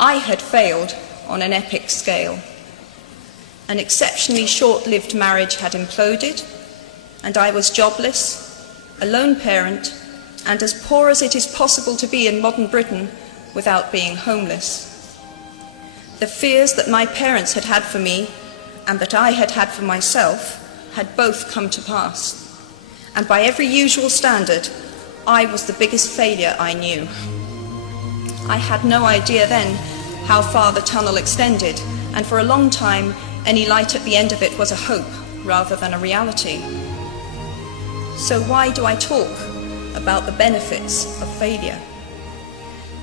I had failed on an epic scale. An exceptionally short-lived marriage had imploded, and I was jobless, a lone parent, and as poor as it is possible to be in modern Britain without being homeless. The fears that my parents had had for me and that I had had for myself had both come to pass. And by every usual standard, I was the biggest failure I knew. I had no idea then how far the tunnel extended, and for a long time, any light at the end of it was a hope rather than a reality. So why do I talk about the benefits of failure?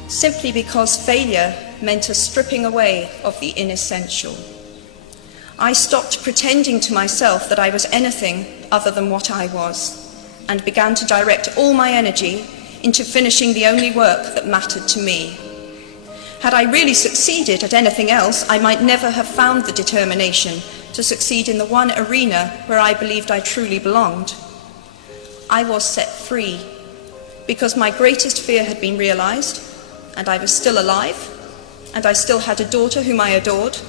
Simply because failure meant a stripping away of the inessential. I stopped pretending to myself that I was anything other than what I was, and began to direct all my energy into finishing the only work that mattered to me. Had I really succeeded at anything else, I might never have found the determination to succeed in the one arena where I believed I truly belonged. I was set free because my greatest fear had been realized, and I was still alive, and I still had a daughter whom I adored,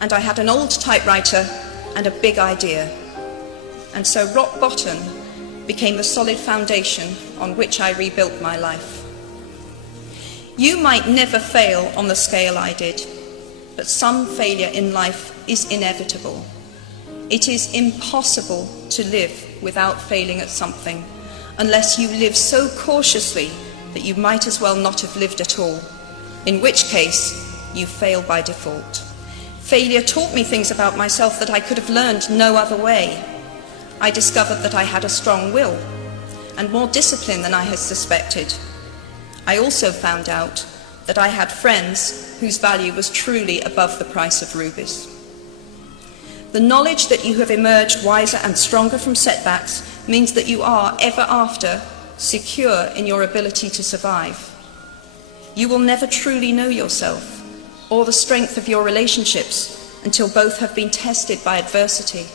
and I had an old typewriter and a big idea. And so rock bottom became the solid foundation on which I rebuilt my life. You might never fail on the scale I did, but some failure in life is inevitable. It is impossible to live without failing at something, unless you live so cautiously that you might as well not have lived at all, in which case you fail by default. Failure taught me things about myself that I could have learned no other way. I discovered that I had a strong will and more discipline than I had suspected. I also found out that I had friends whose value was truly above the price of rubies. The knowledge that you have emerged wiser and stronger from setbacks means that you are, ever after, secure in your ability to survive. You will never truly know yourself or the strength of your relationships until both have been tested by adversity.